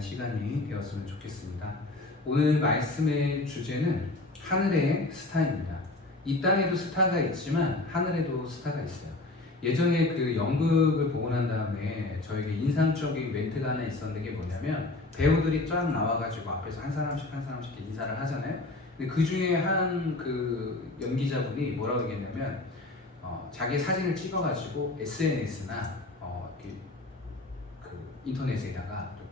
위한 시간이 되었으면 좋겠습니다. 오늘 말씀의 주제는 하늘의 스타입니다. 이 땅에도 스타가 있지만 하늘에도 스타가 있어요. 예전에 그 연극을 보고 난 다음에 저에게 인상적인 멘트가 하나 있었는데 그게 뭐냐면 배우들이 쫙 나와가지고 앞에서 한 사람씩 인사를 하잖아요. 근데 그 중에 한 그 연기자분이 뭐라고 얘기했냐면 자기 사진을 찍어가지고 SNS나 인터넷에다가 좀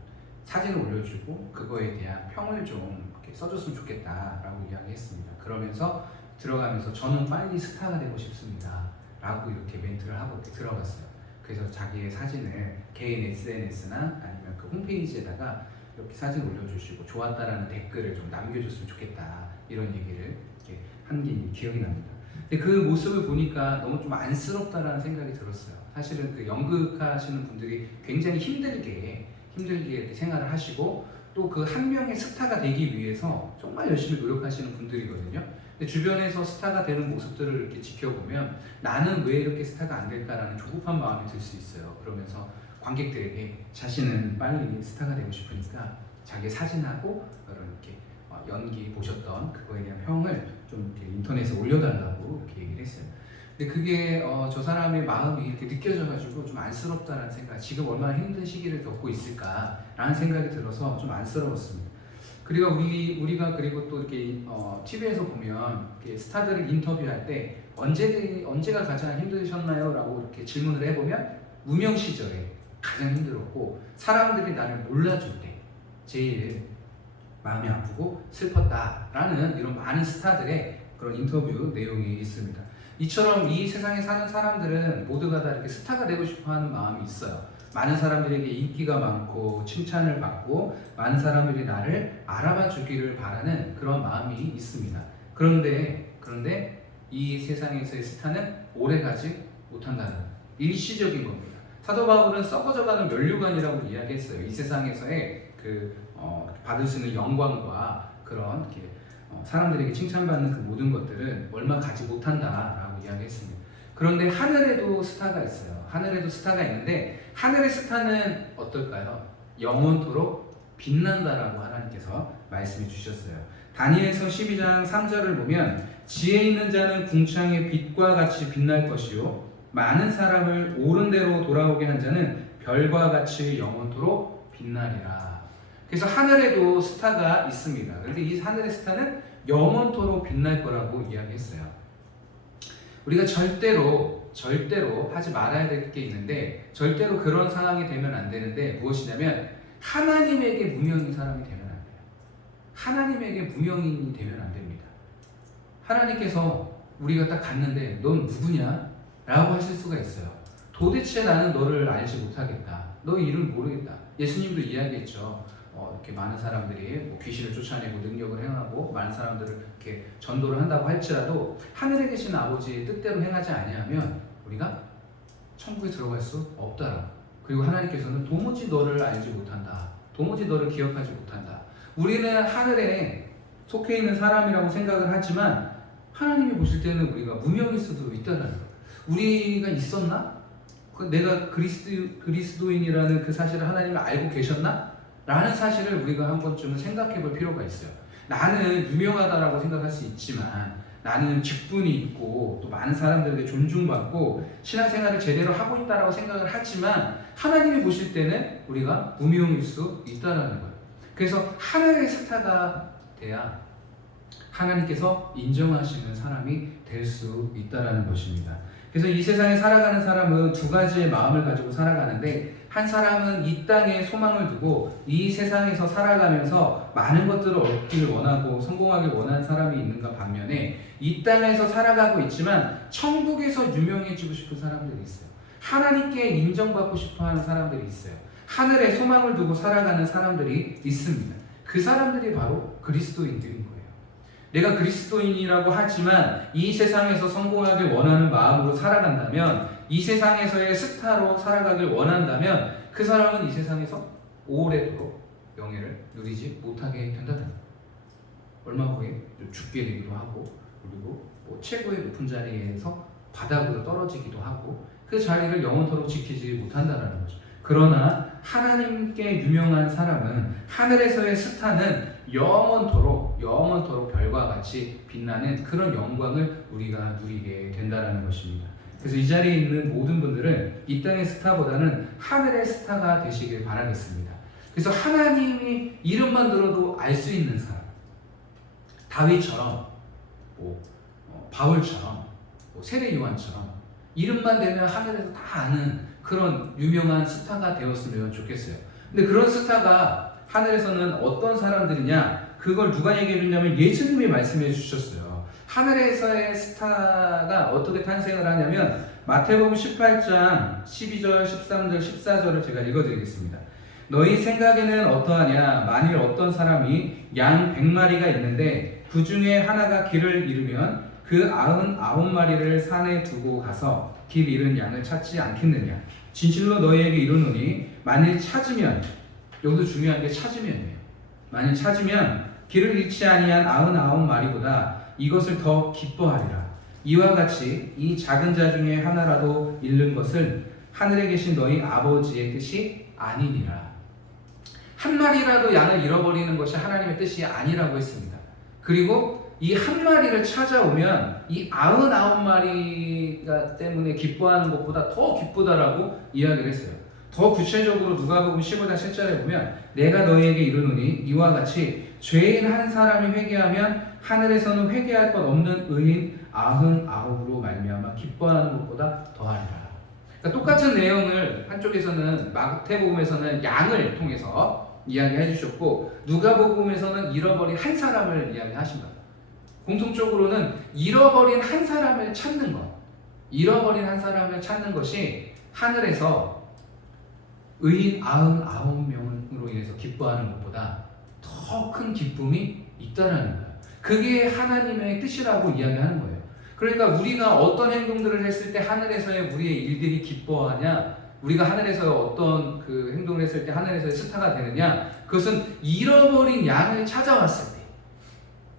사진을 올려주고 그거에 대한 평을 좀 이렇게 써줬으면 좋겠다라고 이야기했습니다. 그러면서 들어가면서 저는 빨리 스타가 되고 싶습니다 라고 이렇게 멘트를 하고 이렇게 들어갔어요. 그래서 자기의 사진을 개인 SNS나 아니면 그 홈페이지에다가 이렇게 사진 올려주시고 좋았다라는 댓글을 좀 남겨줬으면 좋겠다 이런 얘기를 이렇게 한 게 기억이 납니다. 근데 그 모습을 보니까 너무 좀 안쓰럽다라는 생각이 들었어요. 사실은 그 연극하시는 분들이 굉장히 힘들게 이렇게 생활을 하시고 또 그 한 명의 스타가 되기 위해서 정말 열심히 노력하시는 분들이거든요. 근데 주변에서 스타가 되는 모습들을 이렇게 지켜보면 나는 왜 이렇게 스타가 안 될까라는 조급한 마음이 들 수 있어요. 그러면서 관객들에게 자신은 빨리 스타가 되고 싶으니까 자기 사진하고 이렇게 연기 보셨던 그거에 대한 평을 좀 이렇게 인터넷에 올려달라고 이렇게 얘기를 했어요. 근데 그게 저 사람의 마음이 이렇게 느껴져가지고 좀 안쓰럽다는 생각, 지금 얼마나 힘든 시기를 겪고 있을까라는 생각이 들어서 좀 안쓰러웠습니다. 그리고 우리가 그리고 또 이렇게 TV에서 보면 이렇게 스타들을 인터뷰할 때 언제가 가장 힘드셨나요? 라고 이렇게 질문을 해보면 무명 시절에 가장 힘들었고 사람들이 나를 몰라줄 때 제일 마음이 아프고 슬펐다라는 이런 많은 스타들의 그런 인터뷰 내용이 있습니다. 이처럼 이 세상에 사는 사람들은 모두가 다 이렇게 스타가 되고 싶어 하는 마음이 있어요. 많은 사람들에게 인기가 많고 칭찬을 받고 많은 사람들이 나를 알아봐 주기를 바라는 그런 마음이 있습니다. 그런데 이 세상에서의 스타는 오래가지 못한다는 일시적인 겁니다. 사도 바울은 썩어져가는 면류관이라고 이야기했어요. 이 세상에서의 받을 수 있는 영광과 그런 이렇게 사람들에게 칭찬받는 그 모든 것들은 얼마 가지 못한다라고 이야기했습니다. 그런데 하늘에도 스타가 있어요. 하늘에도 스타가 있는데 하늘의 스타는 어떨까요? 영원토록 빛난다라고 하나님께서 말씀해 주셨어요. 다니엘서 12장 3절을 보면 지혜 있는 자는 궁창의 빛과 같이 빛날 것이요 많은 사람을 옳은 대로 돌아오게 한 자는 별과 같이 영원토록 빛나리라. 그래서 하늘에도 스타가 있습니다. 그런데 이 하늘의 스타는 영원토록 빛날 거라고 이야기했어요. 우리가 절대로 하지 말아야 될 게 있는데 절대로 그런 상황이 되면 안 되는데 무엇이냐면 하나님에게 무명인 사람이 되면 안 돼요. 하나님에게 무명인이 되면 안 됩니다. 하나님께서 우리가 딱 갔는데 넌 누구냐? 라고 하실 수가 있어요. 도대체 나는 너를 알지 못하겠다. 너 이름 모르겠다. 예수님도 이야기했죠. 이렇게 많은 사람들이 귀신을 쫓아내고 능력을 행하고 많은 사람들을 이렇게 전도를 한다고 할지라도 하늘에 계신 아버지의 뜻대로 행하지 아니하면 우리가 천국에 들어갈 수 없다라. 그리고 하나님께서는 도무지 너를 알지 못한다. 도무지 너를 기억하지 못한다. 우리는 하늘에 속해 있는 사람이라고 생각을 하지만 하나님이 보실 때는 우리가 무명일 수도 있다는 거예요. 우리가 있었나? 내가 그리스도인이라는 그 사실을 하나님이 알고 계셨나? 라는 사실을 우리가 한 번쯤은 생각해 볼 필요가 있어요. 나는 유명하다라고 생각할 수 있지만 나는 직분이 있고 또 많은 사람들에게 존중받고 신앙생활을 제대로 하고 있다라고 생각을 하지만 하나님이 보실 때는 우리가 무명일 수 있다는 거예요. 그래서 하늘의 스타가 돼야 하나님께서 인정하시는 사람이 될 수 있다는 것입니다. 그래서 이 세상에 살아가는 사람은 두 가지의 마음을 가지고 살아가는데 한 사람은 이 땅에 소망을 두고 이 세상에서 살아가면서 많은 것들을 얻기를 원하고 성공하길 원하는 사람이 있는가 반면에 이 땅에서 살아가고 있지만 천국에서 유명해지고 싶은 사람들이 있어요. 하나님께 인정받고 싶어하는 사람들이 있어요. 하늘에 소망을 두고 살아가는 사람들이 있습니다. 그 사람들이 바로 그리스도인들인 거예요. 내가 그리스도인이라고 하지만 이 세상에서 성공하길 원하는 마음으로 살아간다면 이 세상에서의 스타로 살아가길 원한다면 그 사람은 이 세상에서 오래도록 영예를 누리지 못하게 된다는 거예요. 얼마 후에 죽게 되기도 하고 그리고 최고의 높은 자리에서 바닥으로 떨어지기도 하고 그 자리를 영원토록 지키지 못한다는 거죠. 그러나 하나님께 유명한 사람은 하늘에서의 스타는 영원토록 별과 같이 빛나는 그런 영광을 우리가 누리게 된다는 것입니다. 그래서 이 자리에 있는 모든 분들은 이 땅의 스타보다는 하늘의 스타가 되시길 바라겠습니다. 그래서 하나님이 이름만 들어도 알 수 있는 사람, 다윗처럼, 바울처럼, 세례 요한처럼 이름만 되면 하늘에서 다 아는 그런 유명한 스타가 되었으면 좋겠어요. 근데 그런 스타가 하늘에서는 어떤 사람들이냐? 그걸 누가 얘기해 줬냐면 예수님이 말씀해 주셨어요. 하늘에서의 스타가 어떻게 탄생을 하냐면 마태복음 18장 12절, 13절, 14절을 제가 읽어드리겠습니다. 너희 생각에는 어떠하냐? 만일 어떤 사람이 양 100마리가 있는데 그 중에 하나가 길을 잃으면 그 99마리를 산에 두고 가서 길 잃은 양을 찾지 않겠느냐? 진실로 너희에게 이르노니 만일 찾으면, 여기도 중요한 게 찾으면이에요. 만일 찾으면 길을 잃지 아니한 99마리보다 이것을 더 기뻐하리라. 이와 같이 이 작은 자 중에 하나라도 잃는 것을 하늘에 계신 너희 아버지의 뜻이 아니니라. 한 마리라도 양을 잃어버리는 것이 하나님의 뜻이 아니라고 했습니다. 그리고 이 한 마리를 찾아오면 이 99마리가 때문에 기뻐하는 것보다 더 기쁘다라고 이야기를 했어요. 더 구체적으로 누가복음 15장 7절에 보면 내가 너희에게 이르노니 이와 같이 죄인 한 사람이 회개하면 하늘에서는 회개할 것 없는 의인 99으로 말미암아 기뻐하는 것보다 더하리라. 그러니까 똑같은 내용을 한쪽에서는 마태복음에서는 양을 통해서 이야기해 주셨고 누가복음에서는 잃어버린 한 사람을 이야기하신 거예요. 공통적으로는 잃어버린 한 사람을 찾는 것, 잃어버린 한 사람을 찾는 것이 하늘에서 의인 99명으로 인해서 기뻐하는 것보다 더 큰 기쁨이 있다라는 거예요. 그게 하나님의 뜻이라고 이야기하는 거예요. 그러니까 우리가 어떤 행동들을 했을 때 하늘에서의 우리의 일들이 기뻐하냐, 우리가 하늘에서 어떤 그 행동을 했을 때 하늘에서의 스타가 되느냐, 그것은 잃어버린 양을 찾아왔을 때,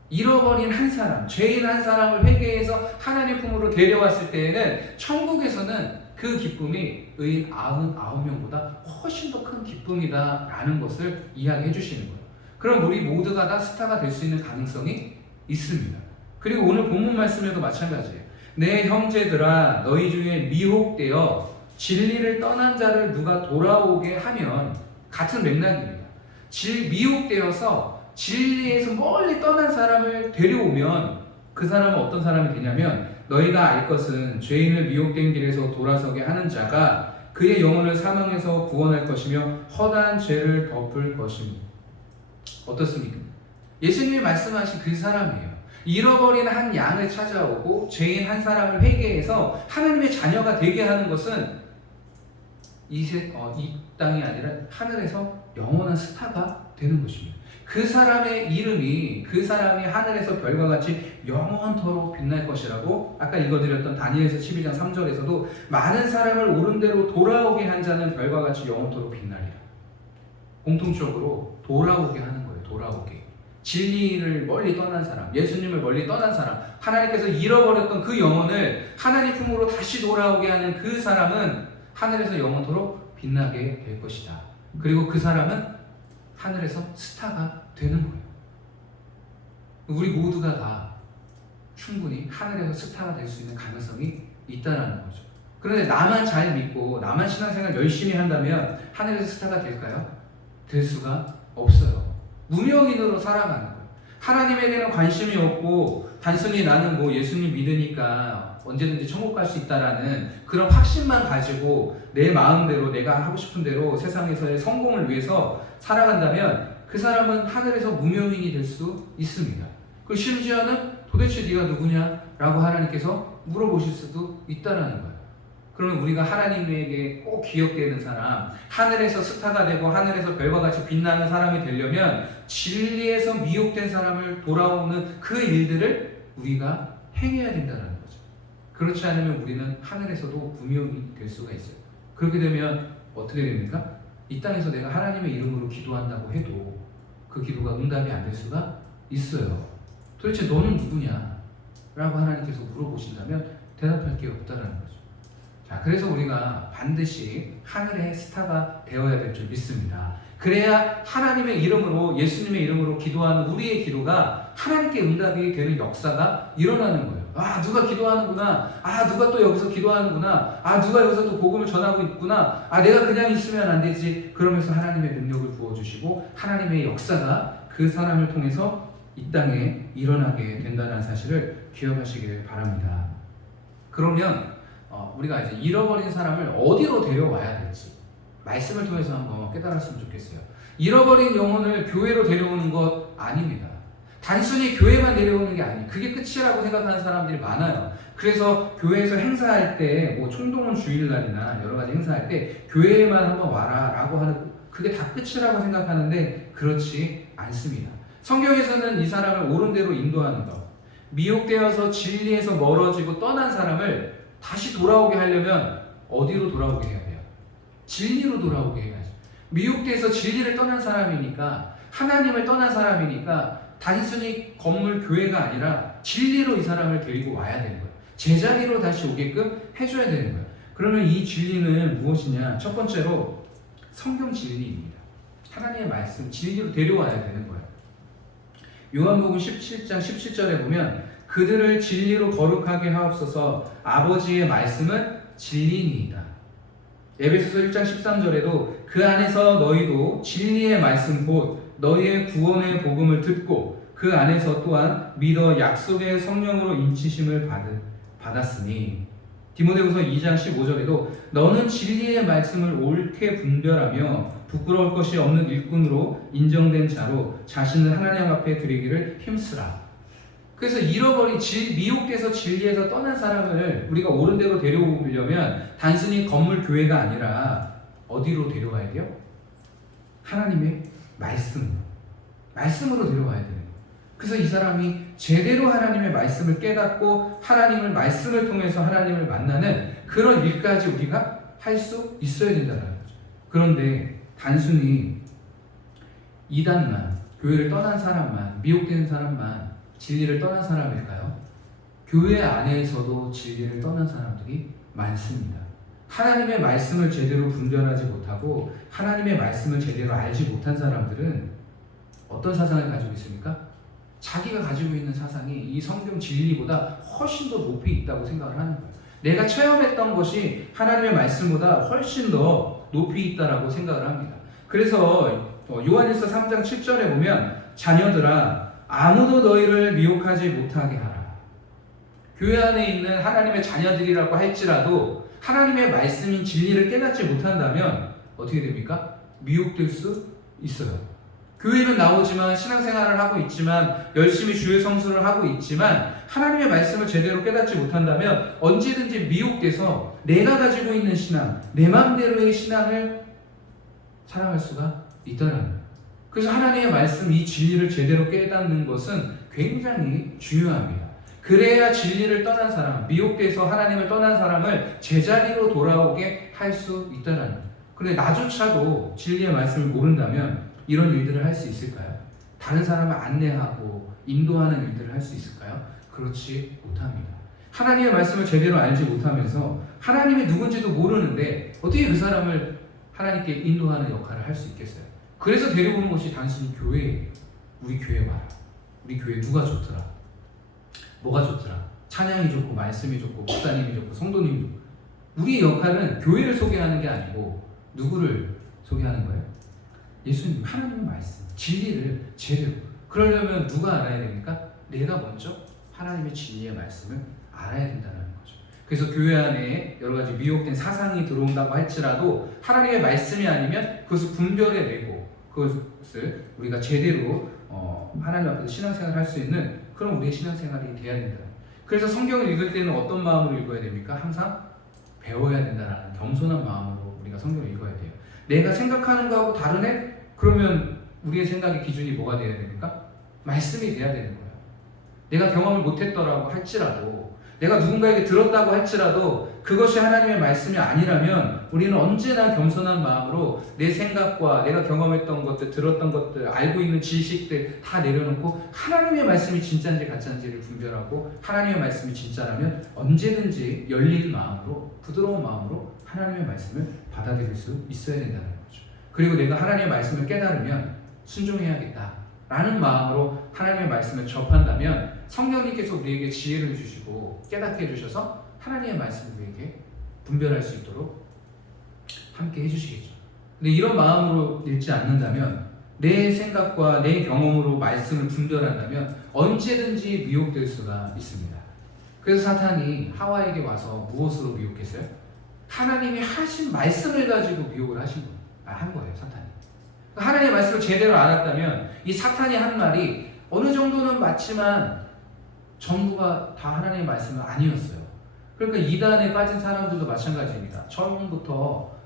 잃어버린 한 사람, 죄인 한 사람을 회개해서 하나님 품으로 데려왔을 때에는 천국에서는 그 기쁨이 의인 99명보다 훨씬 더 큰 기쁨이다라는 것을 이야기해 주시는 거예요. 그럼 우리 모두가 다 스타가 될 수 있는 가능성이 있습니다. 그리고 오늘 본문 말씀에도 마찬가지예요. 내 형제들아 너희 중에 미혹되어 진리를 떠난 자를 누가 돌아오게 하면, 같은 맥락입니다. 미혹되어서 진리에서 멀리 떠난 사람을 데려오면 그 사람은 어떤 사람이 되냐면 너희가 알 것은 죄인을 미혹된 길에서 돌아서게 하는 자가 그의 영혼을 사망에서 구원할 것이며 허다한 죄를 덮을 것입니다. 어떻습니까? 예수님이 말씀하신 그 사람이에요. 잃어버린 한 양을 찾아오고 죄인 한 사람을 회개해서 하나님의 자녀가 되게 하는 것은 이 땅이 아니라 하늘에서 영원한 스타가 되는 것입니다. 그 사람의 이름이, 그 사람이 하늘에서 별과 같이 영원토록 빛날 것이라고 아까 읽어드렸던 다니엘서 12장 3절에서도 많은 사람을 옳은 대로 돌아오게 한 자는 별과 같이 영원토록 빛나리라. 공통적으로 돌아오게 하는 거예요. 돌아오게. 진리를 멀리 떠난 사람, 예수님을 멀리 떠난 사람, 하나님께서 잃어버렸던 그 영혼을 하나님 품으로 다시 돌아오게 하는 그 사람은 하늘에서 영원토록 빛나게 될 것이다. 그리고 그 사람은 하늘에서 스타가 되는 거예요. 우리 모두가 다 충분히 하늘에서 스타가 될 수 있는 가능성이 있다는 거죠. 그런데 나만 잘 믿고 나만 신앙생활 열심히 한다면 하늘에서 스타가 될까요? 될 수가 없어요. 무명인으로 살아가는 거예요. 하나님에게는 관심이 없고 단순히 나는 예수님 믿으니까 언제든지 천국 갈 수 있다라는 그런 확신만 가지고 내 마음대로 내가 하고 싶은 대로 세상에서의 성공을 위해서 살아간다면 그 사람은 하늘에서 무명인이 될 수 있습니다. 그 심지어는 도대체 네가 누구냐? 라고 하나님께서 물어보실 수도 있다라는 거예요. 그러면 우리가 하나님에게 꼭 기억되는 사람, 하늘에서 스타가 되고 하늘에서 별과 같이 빛나는 사람이 되려면 진리에서 미혹된 사람을 돌아오는 그 일들을 우리가 행해야 된다는 거죠. 그렇지 않으면 우리는 하늘에서도 무명이 될 수가 있어요. 그렇게 되면 어떻게 됩니까? 이 땅에서 내가 하나님의 이름으로 기도한다고 해도 그 기도가 응답이 안 될 수가 있어요. 도대체 너는 누구냐? 라고 하나님께서 물어보신다면 대답할 게 없다라는 거죠. 자, 그래서 우리가 반드시 하늘의 스타가 되어야 될 줄 믿습니다. 그래야 하나님의 이름으로, 예수님의 이름으로 기도하는 우리의 기도가 하나님께 응답이 되는 역사가 일어나는 거예요. 아, 누가 기도하는구나. 아, 누가 또 여기서 기도하는구나. 아, 누가 여기서 또 복음을 전하고 있구나. 아, 내가 그냥 있으면 안 되지. 그러면서 하나님의 능력을 부어주시고 하나님의 역사가 그 사람을 통해서 이 땅에 일어나게 된다는 사실을 기억하시길 바랍니다. 그러면 우리가 이제 잃어버린 사람을 어디로 데려와야 될지 말씀을 통해서 한번 깨달았으면 좋겠어요. 잃어버린 영혼을 교회로 데려오는 것 아닙니다. 단순히 교회만 데려오는 게 아니에요. 그게 끝이라고 생각하는 사람들이 많아요. 그래서 교회에서 행사할 때, 뭐 총동원 주일날이나 여러 가지 행사할 때 교회에만 한번 와라 라고 하는, 그게 다 끝이라고 생각하는데 그렇지 않습니다. 성경에서는 이 사람을 옳은 대로 인도하는 것, 미혹되어서 진리에서 멀어지고 떠난 사람을 다시 돌아오게 하려면 어디로 돌아오게 해야 돼요? 진리로 돌아오게 해야죠. 미혹돼서 진리를 떠난 사람이니까, 하나님을 떠난 사람이니까 단순히 건물 교회가 아니라 진리로 이 사람을 데리고 와야 되는 거예요. 제자리로 다시 오게끔 해줘야 되는 거예요. 그러면 이 진리는 무엇이냐? 첫 번째로 성경 진리입니다. 하나님의 말씀, 진리로 데려와야 되는 거예요. 요한복음 17장 17절에 보면 그들을 진리로 거룩하게 하옵소서, 아버지의 말씀은 진리니이다. 에베소서 1장 13절에도 그 안에서 너희도 진리의 말씀 곧 너희의 구원의 복음을 듣고 그 안에서 또한 믿어 약속의 성령으로 인치심을 받았으니, 디모데후서 2장 15절에도 너는 진리의 말씀을 옳게 분별하며 부끄러울 것이 없는 일꾼으로 인정된 자로 자신을 하나님 앞에 드리기를 힘쓰라. 그래서 잃어버린, 미혹돼서 진리에서 떠난 사람을 우리가 옳은 대로 데려오려면 단순히 건물 교회가 아니라 어디로 데려와야 돼요? 하나님의 말씀으로 데려와야 되는 거예요. 그래서 이 사람이 제대로 하나님의 말씀을 깨닫고 하나님을 말씀을 통해서 하나님을 만나는 그런 일까지 우리가 할 수 있어야 된다는 거죠. 그런데 단순히 이단만, 교회를 떠난 사람만, 미혹된 사람만 진리를 떠난 사람일까요? 교회 안에서도 진리를 떠난 사람들이 많습니다. 하나님의 말씀을 제대로 분별하지 못하고 하나님의 말씀을 제대로 알지 못한 사람들은 어떤 사상을 가지고 있습니까? 자기가 가지고 있는 사상이 이 성경 진리보다 훨씬 더 높이 있다고 생각을 하는 거예요. 내가 체험했던 것이 하나님의 말씀보다 훨씬 더 높이 있다라고 생각을 합니다. 그래서 요한일서 3장 7절에 보면 자녀들아 아무도 너희를 미혹하지 못하게 하라. 교회 안에 있는 하나님의 자녀들이라고 할지라도 하나님의 말씀인 진리를 깨닫지 못한다면 어떻게 됩니까? 미혹될 수 있어요. 교회는 나오지만 신앙생활을 하고 있지만 열심히 주의 성수를 하고 있지만 하나님의 말씀을 제대로 깨닫지 못한다면 언제든지 미혹돼서 내가 가지고 있는 신앙, 내 마음대로의 신앙을 살아갈 수가 있다는 거예요. 그래서 하나님의 말씀, 이 진리를 제대로 깨닫는 것은 굉장히 중요합니다. 그래야 진리를 떠난 사람, 미혹돼서 하나님을 떠난 사람을 제자리로 돌아오게 할 수 있다는 거예요. 그런데 나조차도 진리의 말씀을 모른다면 이런 일들을 할 수 있을까요? 다른 사람을 안내하고 인도하는 일들을 할 수 있을까요? 그렇지 못합니다. 하나님의 말씀을 제대로 알지 못하면서 하나님이 누군지도 모르는데 어떻게 그 사람을 하나님께 인도하는 역할을 할 수 있겠어요? 그래서 데려오는 것이 단순히 교회예요. 우리 교회 봐라. 우리 교회 누가 좋더라. 뭐가 좋더라. 찬양이 좋고 말씀이 좋고 목사님이 좋고 성도님이 좋고. 우리의 역할은 교회를 소개하는 게 아니고 누구를 소개하는 거예요? 예수님, 하나님의 말씀, 진리를 제대로. 그러려면 누가 알아야 됩니까? 내가 먼저 하나님의 진리의 말씀을 알아야 된다는 거죠. 그래서 교회 안에 여러 가지 미혹된 사상이 들어온다고 할지라도 하나님의 말씀이 아니면 그것을 분별해내고 그것을 우리가 제대로 하나님 앞에서 신앙생활을 할 수 있는 그런 우리의 신앙생활이 돼야 된다. 그래서 성경을 읽을 때는 어떤 마음으로 읽어야 됩니까? 항상 배워야 된다는 겸손한 마음으로 우리가 성경을 읽어야 돼요. 내가 생각하는 거하고 다르네? 그러면 우리의 생각의 기준이 뭐가 돼야 됩니까? 말씀이 돼야 되는 거예요. 내가 경험을 못했더라고 할지라도 내가 누군가에게 들었다고 할지라도 그것이 하나님의 말씀이 아니라면 우리는 언제나 겸손한 마음으로 내 생각과 내가 경험했던 것들, 들었던 것들, 알고 있는 지식들 다 내려놓고 하나님의 말씀이 진짜인지 가짜인지를 분별하고 하나님의 말씀이 진짜라면 언제든지 열린 마음으로, 부드러운 마음으로 하나님의 말씀을 받아들일 수 있어야 된다는 거죠. 그리고 내가 하나님의 말씀을 깨달으면 순종해야겠다라는 마음으로 하나님의 말씀을 접한다면 성령님께서 우리에게 지혜를 주시고 깨닫게 해주셔서 하나님의 말씀을 우리에게 분별할 수 있도록 함께 해주시겠죠. 근데 이런 마음으로 읽지 않는다면, 내 생각과 내 경험으로 말씀을 분별한다면 언제든지 미혹될 수가 있습니다. 그래서 사탄이 하와에게 와서 무엇으로 미혹했어요? 하나님이 하신 말씀을 가지고 미혹을 한 거예요, 사탄이. 하나님의 말씀을 제대로 알았다면 이 사탄이 한 말이 어느 정도는 맞지만 전부가 다 하나님의 말씀은 아니었어요. 그러니까 이단에 빠진 사람들도 마찬가지입니다. 처음부터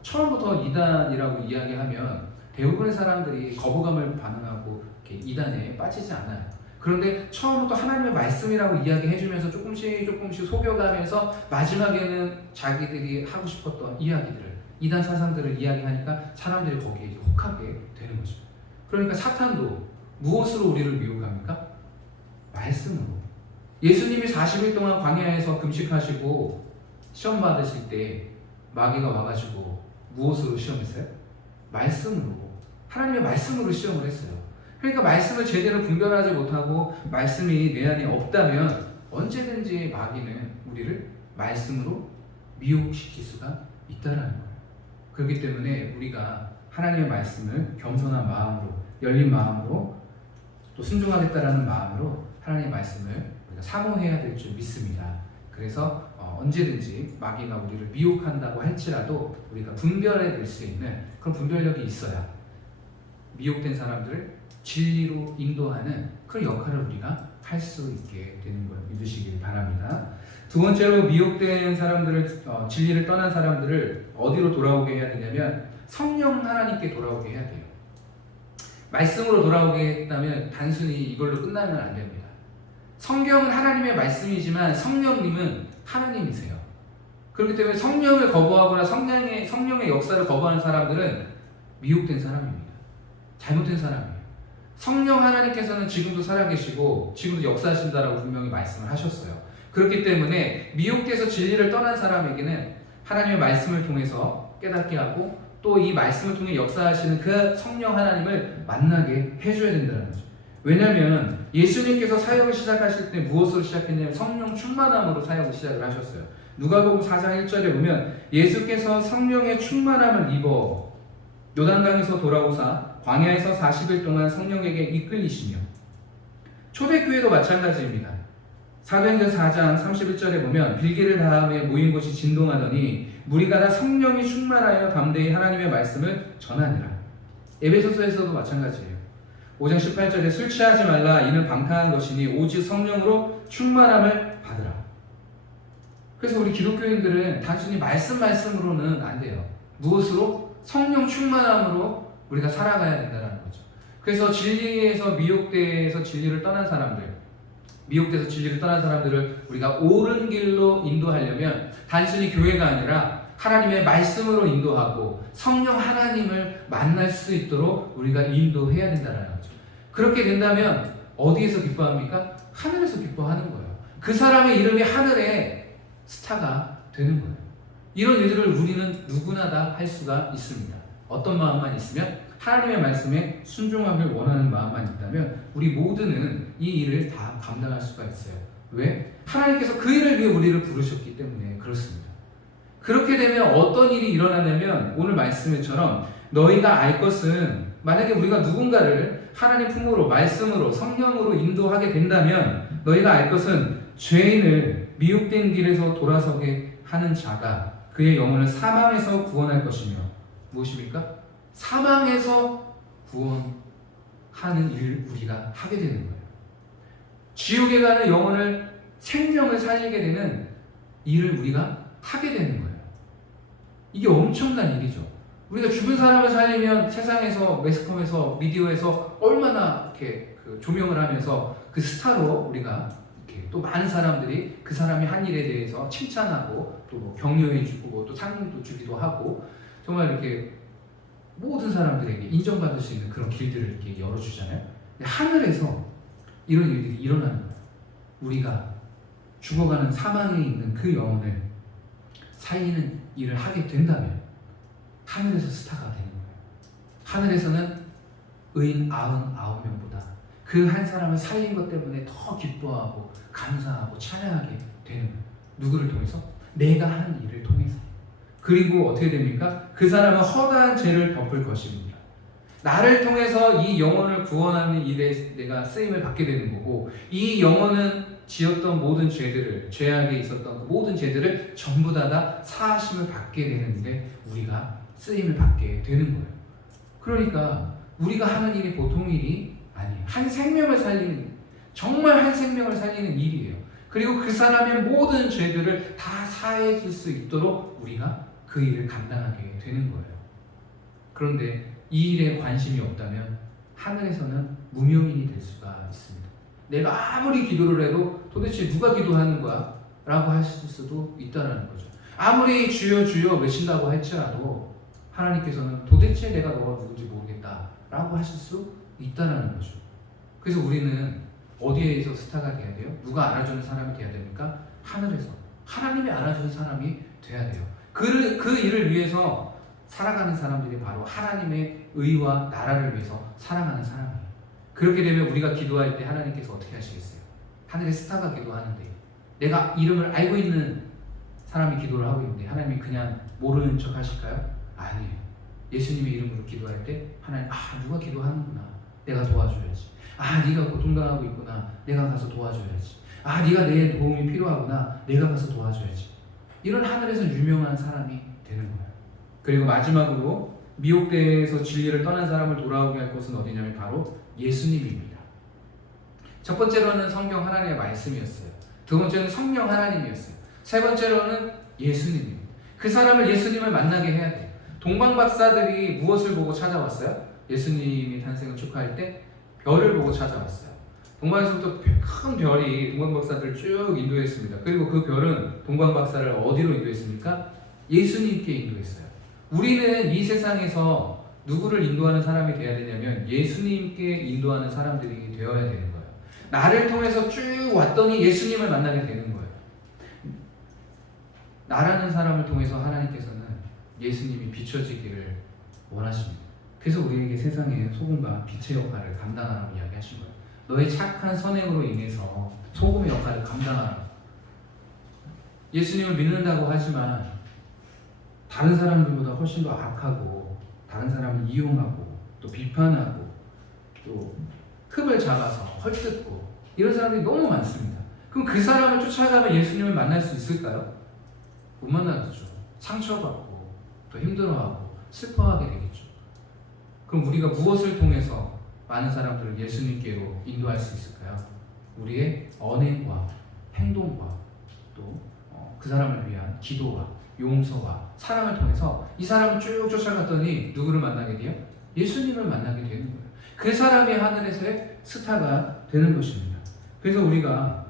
이단이라고 이야기하면 대부분의 사람들이 거부감을 반응하고 이렇게 이단에 빠지지 않아요. 그런데 처음부터 하나님의 말씀이라고 이야기해주면서 조금씩 속여가면서 마지막에는 자기들이 하고 싶었던 이야기들을, 이단 사상들을 이야기하니까 사람들이 거기에 혹하게 되는 거죠. 그러니까 사탄도 무엇으로 우리를 미혹합니까? 말씀으로. 예수님이 40일 동안 광야에서 금식하시고 시험 받으실 때 마귀가 와가지고 무엇으로 시험했어요? 말씀으로, 하나님의 말씀으로 시험을 했어요. 그러니까 말씀을 제대로 분별하지 못하고 말씀이 내 안에 없다면 언제든지 마귀는 우리를 말씀으로 미혹시킬 수가 있다는 거예요. 그렇기 때문에 우리가 하나님의 말씀을 겸손한 마음으로, 열린 마음으로, 또 순종하겠다라는 마음으로 하나님의 말씀을 우리가 사모해야 될 줄 믿습니다. 그래서 언제든지 마귀가 우리를 미혹한다고 할지라도 우리가 분별해낼 수 있는 그런 분별력이 있어야 미혹된 사람들을 진리로 인도하는 그런 역할을 우리가 할 수 있게 되는 걸 믿으시길 바랍니다. 두 번째로 미혹된 사람들을, 진리를 떠난 사람들을 어디로 돌아오게 해야 되냐면 성령 하나님께 돌아오게 해야 돼요. 말씀으로 돌아오게 했다면 단순히 이걸로 끝나면 안 됩니다. 성경은 하나님의 말씀이지만 성령님은 하나님이세요. 그렇기 때문에 성령을 거부하거나 성령의 역사를 거부하는 사람들은 미혹된 사람입니다. 잘못된 사람이에요. 성령 하나님께서는 지금도 살아계시고 지금도 역사하신다라고 분명히 말씀을 하셨어요. 그렇기 때문에 미혹돼서 진리를 떠난 사람에게는 하나님의 말씀을 통해서 깨닫게 하고 또 이 말씀을 통해 역사하시는 그 성령 하나님을 만나게 해줘야 된다는 거죠. 왜냐하면 예수님께서 사역을 시작하실 때 무엇으로 시작했냐면 성령 충만함으로 사역을 시작을 하셨어요. 누가복음 4장 1절에 보면 예수께서 성령의 충만함을 입어 요단강에서 돌아오사 광야에서 40일 동안 성령에게 이끌리시며, 초대교회도 마찬가지입니다. 사도행전 4장 31절에 보면 빌기를 다음에 모인 곳이 진동하더니 무리가 다 성령이 충만하여 담대히 하나님의 말씀을 전하니라. 에베소서에서도 마찬가지예요. 5장 18절에 술 취하지 말라 이는 방탕한 것이니 오직 성령으로 충만함을 받으라. 그래서 우리 기독교인들은 단순히 말씀으로는 안 돼요. 무엇으로? 성령 충만함으로 우리가 살아가야 된다는 거죠. 그래서 진리에서 미혹돼서 진리를 떠난 사람들을 우리가 옳은 길로 인도하려면 단순히 교회가 아니라 하나님의 말씀으로 인도하고 성령 하나님을 만날 수 있도록 우리가 인도해야 된다는 거죠. 그렇게 된다면 어디에서 기뻐합니까? 하늘에서 기뻐하는 거예요. 그 사람의 이름이 하늘의 스타가 되는 거예요. 이런 일들을 우리는 누구나 다 할 수가 있습니다. 어떤 마음만 있으면, 하나님의 말씀에 순종함을 원하는 마음만 있다면 우리 모두는 이 일을 다 감당할 수가 있어요. 왜? 하나님께서 그 일을 위해 우리를 부르셨기 때문에 그렇습니다. 그렇게 되면 어떤 일이 일어나냐면 오늘 말씀처럼 너희가 알 것은, 만약에 우리가 누군가를 하나님 품으로, 말씀으로, 성령으로 인도하게 된다면 너희가 알 것은 죄인을 미혹된 길에서 돌아서게 하는 자가 그의 영혼을 사망에서 구원할 것이며, 무엇입니까? 사망에서 구원하는 일을 우리가 하게 되는 거예요. 지옥에 가는 영혼을, 생명을 살리게 되는 일을 우리가 하게 되는 거예요. 이게 엄청난 일이죠. 우리가 죽은 사람을 살리면 세상에서, 매스컴에서, 미디어에서 얼마나 이렇게 조명을 하면서 그 스타로 우리가 이렇게 또 많은 사람들이 그 사람이 한 일에 대해서 칭찬하고 또 격려해주고 또 상도 주기도 하고 정말 이렇게 모든 사람들에게 인정받을 수 있는 그런 길들을 이렇게 열어주잖아요. 근데 하늘에서 이런 일들이 일어나는 거예요. 우리가 죽어가는 사망에 있는 그 영혼을 살리는 일을 하게 된다면 하늘에서 스타가 되는 거예요. 하늘에서는 의인 99명보다 그 한 사람을 살린 것 때문에 더 기뻐하고 감사하고 찬양하게 되는 거예요. 누구를 통해서? 내가 한 일을 통해서. 그리고 어떻게 됩니까? 그 사람은 허다한 죄를 덮을 것입니다. 나를 통해서 이 영혼을 구원하는 일에 내가 쓰임을 받게 되는 거고, 이 영혼은 지었던 모든 죄들을, 죄악에 있었던 그 모든 죄들을 전부 다 사하심을 받게 되는데 우리가 쓰임을 받게 되는 거예요. 그러니까 우리가 하는 일이 보통 일이 아니에요. 한 생명을 살리는, 정말 한 생명을 살리는 일이에요. 그리고 그 사람의 모든 죄들을 다 사해질 수 있도록 우리가 그 일을 감당하게 되는 거예요. 그런데 이 일에 관심이 없다면 하늘에서는 무명인이 될 수가 있습니다. 내가 아무리 기도를 해도 도대체 누가 기도하는 거야? 라고 하실 수도 있다는 거죠. 아무리 주여 주여 외친다고 할지라도 하나님께서는 도대체 내가 너가 누군지 모르겠다 라고 하실 수 있다는 거죠. 그래서 우리는 어디에서 스타가 돼야 돼요? 누가 알아주는 사람이 돼야 됩니까? 하늘에서 하나님이 알아주는 사람이 돼야 돼요. 그 일을 위해서 살아가는 사람들이 바로 하나님의 의와 나라를 위해서 살아가는 사람이에요. 그렇게 되면 우리가 기도할 때 하나님께서 어떻게 하시겠어요? 하늘의 스타가 기도하는데 내가 이름을 알고 있는 사람이 기도를 하고 있는데 하나님이 그냥 모르는 척 하실까요? 아니에요. 예수님의 이름으로 기도할 때 하나님, 누가 기도하는구나, 내가 도와줘야지. 네가 고통당하고 있구나, 내가 가서 도와줘야지. 네가 내 도움이 필요하구나, 내가 가서 도와줘야지. 이런 하늘에서 유명한 사람이 되는 거예요. 그리고 마지막으로 미혹대에서 진리를 떠난 사람을 돌아오게 할 것은 어디냐면 바로 예수님입니다. 첫 번째로는 성경 하나님의 말씀이었어요. 두 번째는 성령 하나님이었어요. 세 번째로는 예수님입니다. 그 사람을, 예수님을 만나게 해야 돼요. 동방박사들이 무엇을 보고 찾아왔어요? 예수님이 탄생을 축하할 때 별을 보고 찾아왔어요. 동방에서부터 큰 별이 동방박사들을 쭉 인도했습니다. 그리고 그 별은 동방박사를 어디로 인도했습니까? 예수님께 인도했어요. 우리는 이 세상에서 누구를 인도하는 사람이 되어야 되냐면 예수님께 인도하는 사람들이 되어야 되는 거예요. 나를 통해서 쭉 왔더니 예수님을 만나게 되는 거예요. 나라는 사람을 통해서 하나님께서는 예수님이 비춰지기를 원하십니다. 그래서 우리에게 세상의 소금과 빛의 역할을 감당하라고 이야기하신 거예요. 너의 착한 선행으로 인해서 소금의 역할을 감당하라. 예수님을 믿는다고 하지만 다른 사람들보다 훨씬 더 악하고 다른 사람을 이용하고 또 비판하고 또 흡을 잡아서 헐뜯고 이런 사람들이 너무 많습니다. 그럼 그 사람을 쫓아가면 예수님을 만날 수 있을까요? 못 만나겠죠. 상처받고 또 힘들어하고 슬퍼하게 되겠죠. 그럼 우리가 무엇을 통해서 많은 사람들을 예수님께로 인도할 수 있을까요? 우리의 언행과 행동과 또 그 사람을 위한 기도와 용서와 사랑을 통해서 이 사람을 쭉 쫓아갔더니 누구를 만나게 돼요? 예수님을 만나게 되는 거예요. 그 사람이 하늘에서의 스타가 되는 것입니다. 그래서 우리가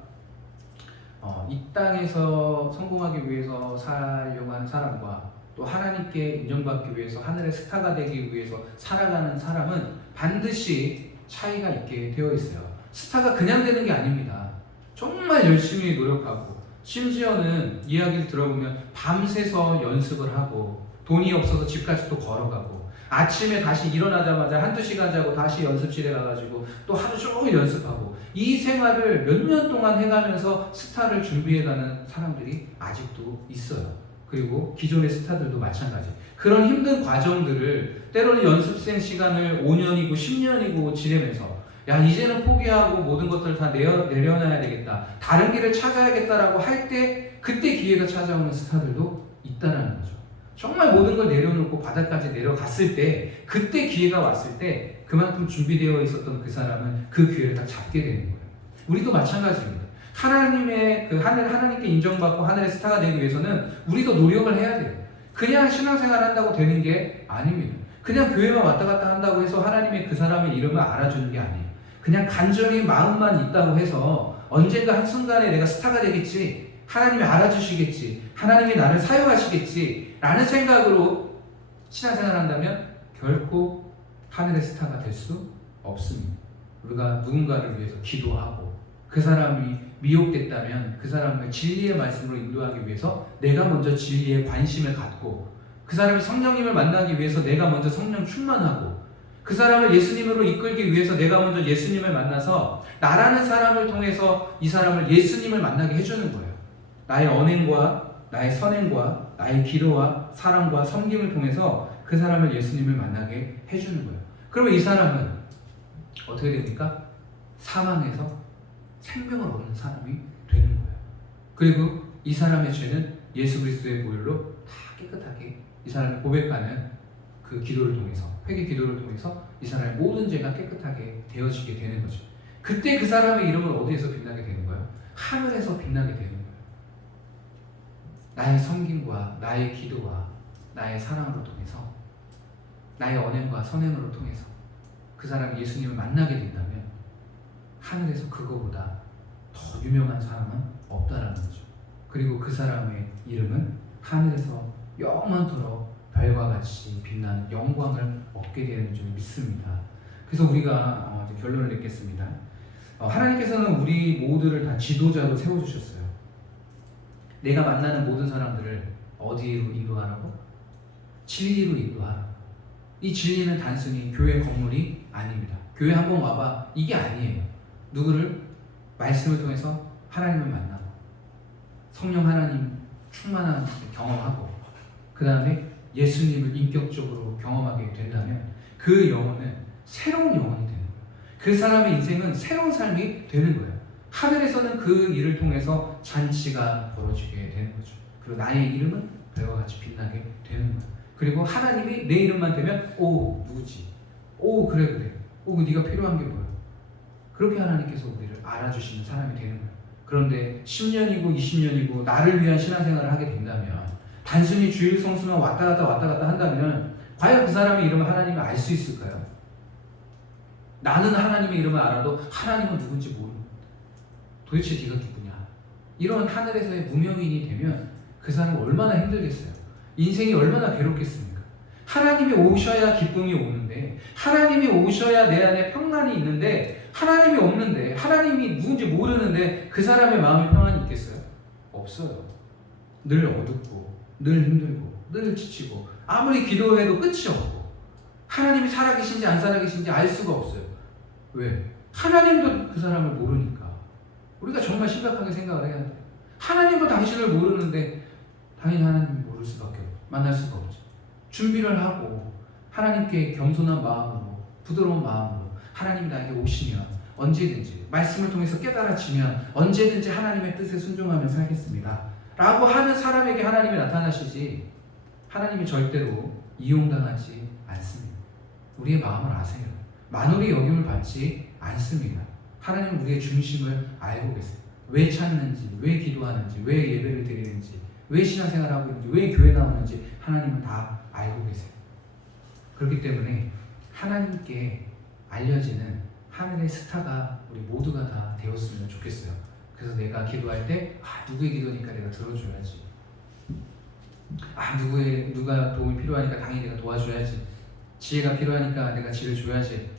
이 땅에서 성공하기 위해서 살려고 하는 사람과 또 하나님께 인정받기 위해서 하늘의 스타가 되기 위해서 살아가는 사람은 반드시 차이가 있게 되어 있어요. 스타가 그냥 되는 게 아닙니다. 정말 열심히 노력하고 심지어는 이야기를 들어보면 밤새서 연습을 하고 돈이 없어서 집까지 또 걸어가고 아침에 다시 일어나자마자 한두 시간 자고 다시 연습실에 가가지고 또 하루 종일 연습하고 이 생활을 몇 년 동안 해가면서 스타를 준비해가는 사람들이 아직도 있어요. 그리고 기존의 스타들도 마찬가지. 그런 힘든 과정들을 때로는 연습생 시간을 5년이고 10년이고 지내면서 이제는 포기하고 모든 것들을 다 내려놔야 되겠다, 다른 길을 찾아야겠다라고 할 때 그때 기회가 찾아오는 스타들도 있다는 거죠. 정말 모든 걸 내려놓고 바닥까지 내려갔을 때 그때 기회가 왔을 때 그만큼 준비되어 있었던 그 사람은 그 기회를 딱 잡게 되는 거예요. 우리도 마찬가지입니다. 하나님의 하나님께 인정받고 하늘의 스타가 되기 위해서는 우리도 노력을 해야 돼요. 그냥 신앙생활 한다고 되는 게 아닙니다. 그냥 교회만 왔다 갔다 한다고 해서 하나님의 그 사람의 이름을 알아주는 게 아니에요. 그냥 간절히 마음만 있다고 해서 언젠가 한순간에 내가 스타가 되겠지, 하나님이 알아주시겠지, 하나님이 나를 사용하시겠지 라는 생각으로 신앙생활을 한다면 결코 하늘의 스타가 될 수 없습니다. 우리가 누군가를 위해서 기도하고 그 사람이 미혹됐다면 그 사람을 진리의 말씀으로 인도하기 위해서 내가 먼저 진리에 관심을 갖고, 그 사람이 성령님을 만나기 위해서 내가 먼저 성령 충만하고, 그 사람을 예수님으로 이끌기 위해서 내가 먼저 예수님을 만나서 나라는 사람을 통해서 이 사람을 예수님을 만나게 해주는 거예요. 나의 언행과 나의 선행과 나의 기도와 사랑과 섬김을 통해서 그 사람을 예수님을 만나게 해주는 거예요. 그러면 이 사람은 어떻게 됩니까? 사망에서 생명을 얻는 사람이 되는 거예요. 그리고 이 사람의 죄는 예수 그리스도의 보혈로 다 깨끗하게 이 사람이 고백하는 그 기도를 통해서, 회개 기도를 통해서 이 사람의 모든 죄가 깨끗하게 되어지게 되는 거죠. 그때 그 사람의 이름은 어디에서 빛나게 되는 거예요? 하늘에서 빛나게 되는 거예요. 나의 섬김과 나의 기도와 나의 사랑으로 통해서, 나의 언행과 선행으로 통해서 그 사람이 예수님을 만나게 된다면 하늘에서 그거보다 더 유명한 사람은 없다라는 거죠. 그리고 그 사람의 이름은 하늘에서 영원토록 별과 같이 빛나는 영광을 얻게 되는 줄 믿습니다. 그래서 우리가 이제 결론을 맺겠습니다. 하나님께서는 우리 모두를 다 지도자로 세워주셨어요. 내가 만나는 모든 사람들을 어디로 인도하라고? 진리로 인도하라고. 이 진리는 단순히 교회 건물이 아닙니다. 교회 한번 와봐, 이게 아니에요. 누구를? 말씀을 통해서 하나님을 만나고 성령 하나님 충만한 경험하고 그 다음에 예수님을 인격적으로 경험하게 된다면 그 영혼은 새로운 영혼이 되는 거예요. 그 사람의 인생은 새로운 삶이 되는 거예요. 하늘에서는 그 일을 통해서 잔치가 벌어지게 되는 거죠. 그리고 나의 이름은 별과 같이 빛나게 되는 거예요. 그리고 하나님이 내 이름만 되면 오 누구지? 오 그래 오 네가 필요한 게 뭐야? 그렇게 하나님께서 우리를 알아주시는 사람이 되는 거예요. 그런데 10년이고 20년이고 나를 위한 신앙생활을 하게 된다면, 단순히 주일 성수만 왔다 갔다 한다면 과연 그 사람의 이름을 하나님이 알 수 있을까요? 나는 하나님의 이름을 알아도 하나님은 누군지 모르는, 도대체 네가 누구냐? 이런 하늘에서의 무명인이 되면 그 사람은 얼마나 힘들겠어요? 인생이 얼마나 괴롭겠습니까? 하나님이 오셔야 기쁨이 오는데, 하나님이 오셔야 내 안에 평안이 있는데, 하나님이 없는데, 하나님이 누군지 모르는데 그 사람의 마음에 평안이 있겠어요? 없어요. 늘 어둡고 늘 힘들고 늘 지치고 아무리 기도해도 끝이 없고 하나님이 살아계신지 안 살아계신지 알 수가 없어요. 왜? 하나님도 그 사람을 모르니까. 우리가 정말 심각하게 생각을 해야 돼요. 하나님도 당신을 모르는데 당연히 하나님이 모를 수밖에 없고 만날 수가 없죠. 준비를 하고 하나님께 겸손한 마음으로, 부드러운 마음으로 하나님이 나에게 오시면 언제든지 말씀을 통해서 깨달아지면 언제든지 하나님의 뜻에 순종하며 살겠습니다 라고 하는 사람에게 하나님이 나타나시지, 하나님이 절대로 이용당하지 않습니다. 우리의 마음을 아세요. 만홀의 여김을 받지 않습니다. 하나님은 우리의 중심을 알고 계세요. 왜 찾는지, 왜 기도하는지, 왜 예배를 드리는지, 왜 신앙생활을 하고 있는지, 왜 교회 나오는지 하나님은 다 알고 계세요. 그렇기 때문에 하나님께 알려지는 하늘의 스타가 우리 모두가 다 되었으면 좋겠어요. 그래서 내가 기도할 때 누구의 기도니까 내가 들어줘야지, 누가 도움이 필요하니까 당연히 내가 도와줘야지, 지혜가 필요하니까 내가 지혜를 줘야지,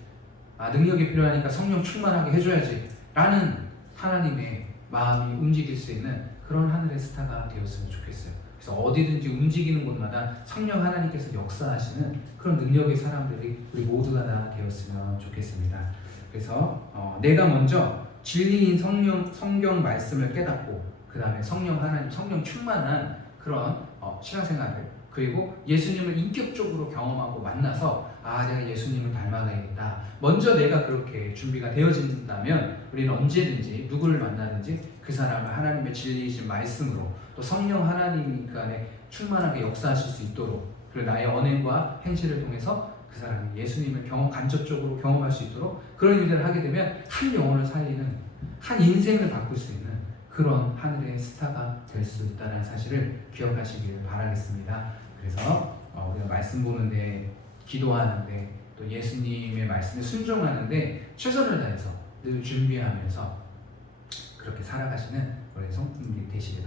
능력이 필요하니까 성령 충만하게 해줘야지 라는 하나님의 마음이 움직일 수 있는 그런 하늘의 스타가 되었으면 좋겠어요. 그래서 어디든지 움직이는 곳마다 성령 하나님께서 역사하시는 그런 능력의 사람들이 우리 모두가 다 되었으면 좋겠습니다. 그래서 내가 먼저 진리인 성경 말씀을 깨닫고 그 다음에 성령 하나님, 성령 충만한 그런 신앙생활을, 그리고 예수님을 인격적으로 경험하고 만나서 내가 예수님을 닮아가야겠다. 먼저 내가 그렇게 준비가 되어진다면 우리는 언제든지 누구를 만나든지 그 사람을 하나님의 진리이신 말씀으로, 또 성령 하나님이 그 안에 충만하게 역사하실 수 있도록, 그리고 나의 언행과 행실을 통해서 그 사람이 예수님을 간접적으로 경험할 수 있도록 그런 일들을 하게 되면 한 영혼을 살리는, 한 인생을 바꿀 수 있는 그런 하늘의 스타가 될 수 있다는 사실을 기억하시길 바라겠습니다. 그래서 우리가 말씀 보는데, 기도하는데, 또 예수님의 말씀에 순종하는데 최선을 다해서 늘 준비하면서 그렇게 살아가시는 우리 성품님 되시길